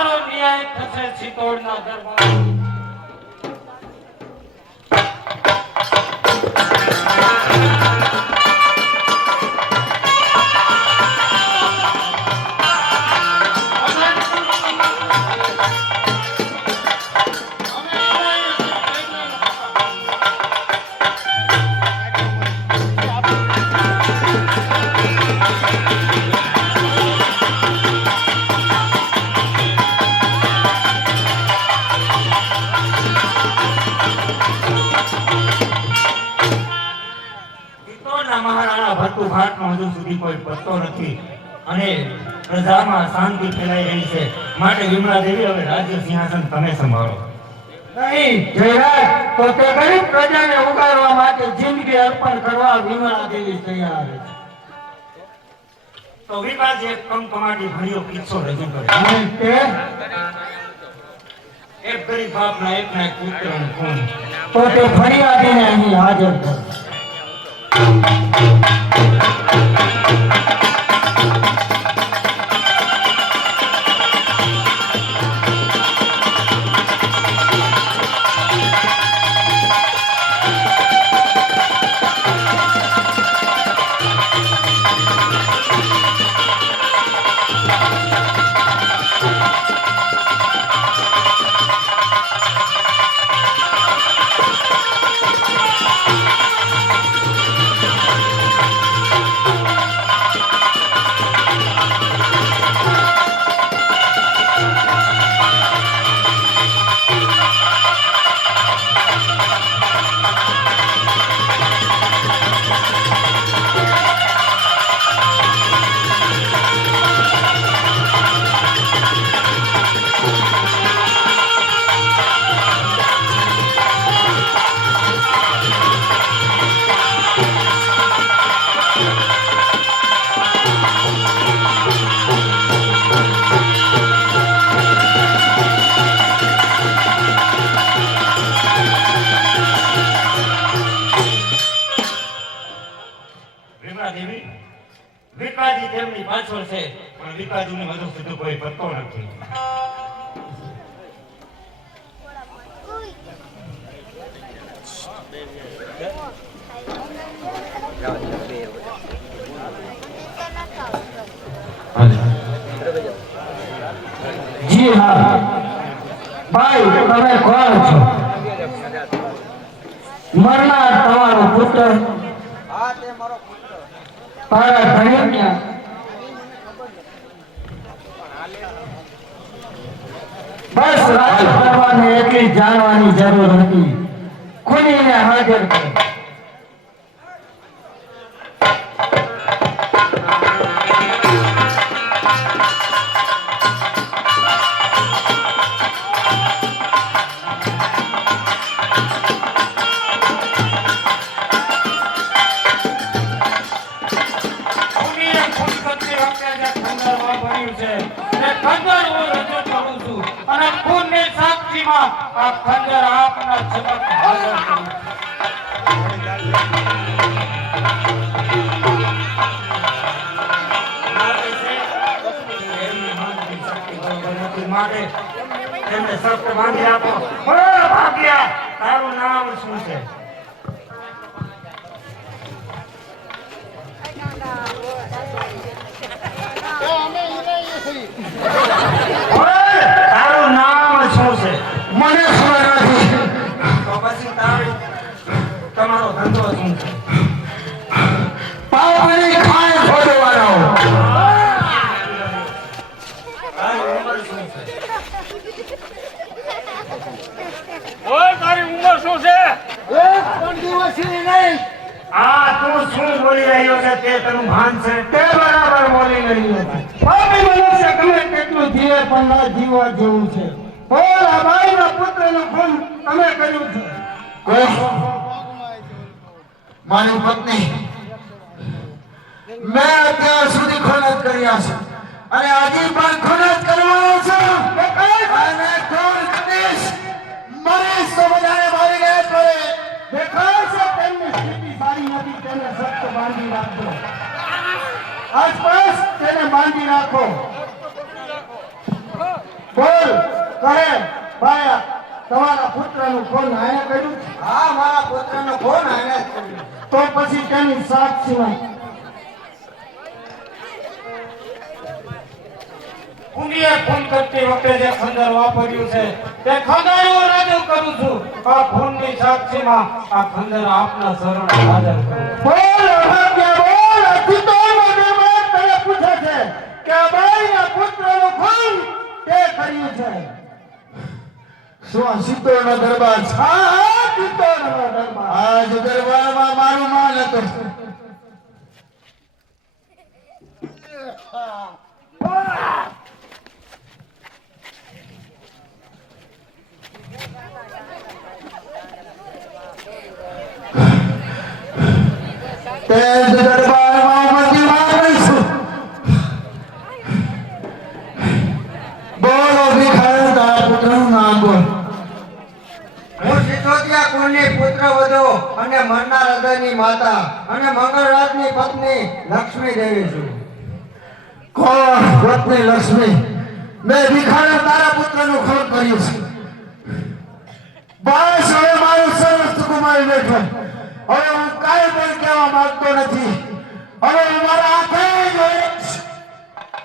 તમારો ન્યાય થશે સિત્તોડના દરબારમાં. સિત્તોડના મહારાણા ભટ્ટુઘાટનો હજુ સુધી કોઈ પત્તો નથી અને પ્રજામાં શાંતિ ફેલાઈ રહી છે. માટે વિમલા દેવી હવે રાજ્ય સિંહાસન તમે સંભાળો. નહીં જયરાજ, તો તે ગરીબ પ્રજાને ઉગારવા માટે જિંદગી અર્પણ કરવા વિમળા દેવી તૈયાર છે. તો વિકાસ એક કમકમાટી ભર્યો કિસ્સો રજૂ કરે. અને તે એક ગરીબ બાપના એકના એક પુત્રનું ખૂન. તો તે ફરિયાદીને અહીં હાજર કરો. વિકાજી તેમની પાછળ છે પણ વિકાજીને હજુ સુધી કોઈ પત્તો નથી. જી હા ભાઈ, તમે કોણ છો? મરનાર તમારો પુત્ર? હા, તે મારો પુત્ર. તારા ઘરે ક્યાં? બસ રાજ કરવાને એટલી જાણવાની જરૂર હતી. ખુલીને હાજર કરો. આ ખંજર આપના ચમક હાજર કરું. માટે તેમને સખ્ત બાંધી આપો. ઓ ભાગ્યા, તારું નામ શું છે? તારું નામ શું છે? મને ખબર નથી. તો પછી તમારો ધંધો શું છે? પાપની ખાણ ખોદવાનો. તારી ઉંમર શું છે? ઓય તારી ઉંમર શું છે? એક પણ દિવસની નહીં. આ તું શું બોલી રહ્યો છે તે તને ભાન છે? તે બરાબર બોલી રહી હતી. પાપી મનુષ્ય ગમે તેટલું જીવે પણ ના જીવવા જેવું છે. બોલ, આ બાઈના પુત્રનું ખૂન તમે કર્યું છે. મારી પત્ની મેં અત્યાર સુધી ખૂન જ કર્યા છે અને હજી પણ ખૂન જ કરવાનો છું અને ખૂન કરીશ. મરીશ તો બધાને મારી ગયા કરે. દેખાય છે તેમની સ્થિતિ સારી નથી. તેને સખ્ત બાંધી રાખજો. આસપાસ તેને બાંધી રાખો. બોલ, અરે ભાઈ તમારા પુત્રનું ફોન આયા કર્યું છે? હા મારા પુત્રનો ફોન આને જ કર્યો. તો પછી તેની સાક્ષીમાં કુંડીએ ફોન કરતી વખતે જે ખંજર વાપર્યું છે તે ખંજર હું રજૂ કરું છું. આ ફોનની સાક્ષીમાં આ ખંજર આપના શરણ હાજર કરું. બોલ અભાગ્ય બોલ અતિતોનો નિર્માણ તને પૂછે છે કે ભાઈના પુત્રનું ખૂન તે કર્યું છે. શું આ સિત્તોડનો દરબાર છે? હા હા તિતોડનો દરબાર. આજ દરબારમાં મારું માન હતું. તે જ દરબારમાં ઉમટી મારીશું. બોલો ભિખારી, તારા પુત્રનું નામ બોલ. હું સિસોદિયા કુળની પુત્રવધુ અને મરના હૃદયની માતા અને મંગળરાજની પત્ની લક્ષ્મી દેવી છું. કોણ? પત્ની લક્ષ્મી. મેં ભિખારી તારા પુત્રનું ખૂન કર્યું છે. બસ હવે મારું સરસ કુમારી બેઠો. હવે હું કાંઈ પણ કહેવા માંગતો નથી. હવે હું મારા હાથે જોઈશ.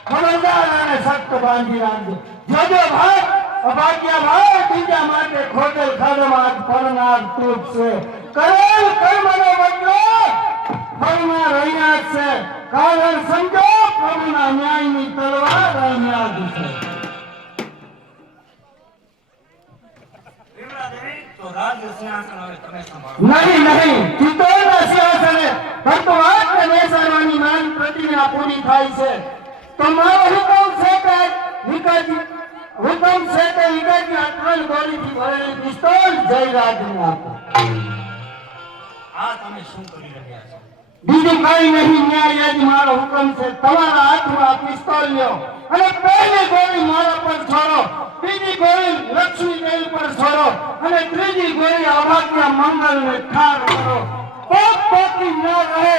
ખબરદાર આને સખ્ત બાંધી રાખજો. જોજો ભાઈ અભાગ્ય ભાઈ બીજા માટે ખોટેલ ખાડામાં પડનાર તૂટ છે. કરેલ કર્મનો બદલો ફળમાં રહ્યા જ છે. કારણ સમજો પ્રભુના ન્યાયની તલવાર અહીંયા જ છે. વિમલા દેવી, તો રાજ સિંહાસન હવે તમે સંભાળો. નહીં ચિત્તોડના સિંહાસને ભક્તવાદને બેસાડવાની માંગ પ્રતિજ્ઞા પૂરી થાય છે. તો મારો હુકમ છે કે વિકાસજી અટલ ગોળીથી ભરેલી પિસ્તોલ જયરાજને આપો. આ તમે શું કરી રહ્યા છો? બીજું કઈ નહીં, ન્યાય જ મારો હુકમ છે. તમારા હાથમાં પિસ્તોલ લ્યો અને પહેલી ગોળી મારા પર છોડો, બીજી ગોળી લક્ષ્મી દેવી પર છોડો અને ત્રીજી ગોળી અભાગ્ય મંગલને ઠાર કરો. પાપ બાકી ના રહે.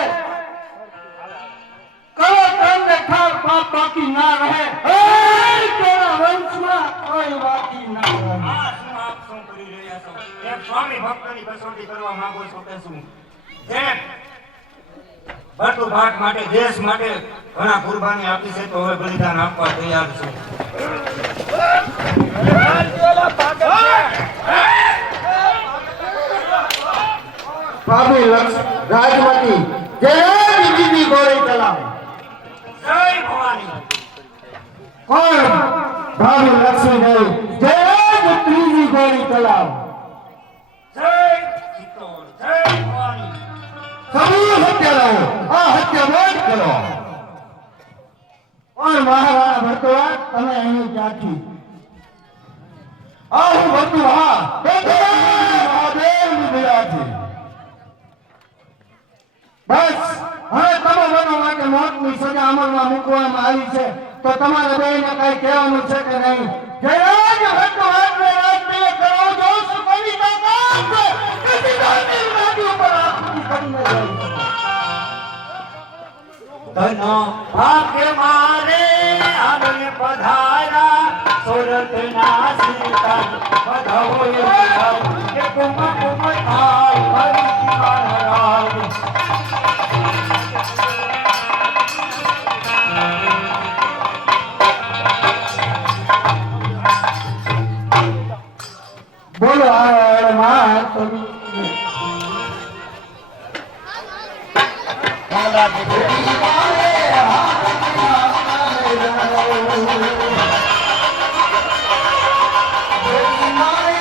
કરો તમને ઠાર, પાપ બાકી ના રહે. એ તેરા વંશમાં કોઈ બાકી ના રહે. આ શું આપ શું કરી રહ્યા છો? એક સ્વામી ભક્તની કસોટી કરવા માંગો છો કે શું? જેને બટુભાટ માટે, દેશ માટે ઘણા કુરબાની આપી છે, તો હવે બલિદાન આપવા તૈયાર છે. ભાભી રાજમતી જયરાજ બીજી ગોળી ચલાવો. જય ભવાની. કોણ? ભાભી લક્ષ્મી દેવી જયરાજ ત્રીજી ગોળી ચલાવો. જય ચિત્તોડ. જય ભવાની. સમૂહ હત્યા લાવો. આ હત્યા બંધ કરો. પણ મહારાણા ભરતવાડ તમે અહીં ક્યાંથી? આ હું બધું હા મહાદેવની દયાથી. બસ હવે તમે બનો માટે મોતની સજા અમલમાં મૂકવામાં આવી છે. તો તમારે બેને કઈ કહેવાનું છે કે નહીં? જયરાજ ભરતવાડને રાજકીય કરાવો જો શું કોની તાકાત છે? કદી ગાંધી ગાદી ઉપર આખી કરીને જાય. ધન ભાગ્ય મારે આને પધારા સુરતના સીતા પધાવો કે કુમ કુમ થાય હરિ મહારાજ. બોલો આ માં તો મારે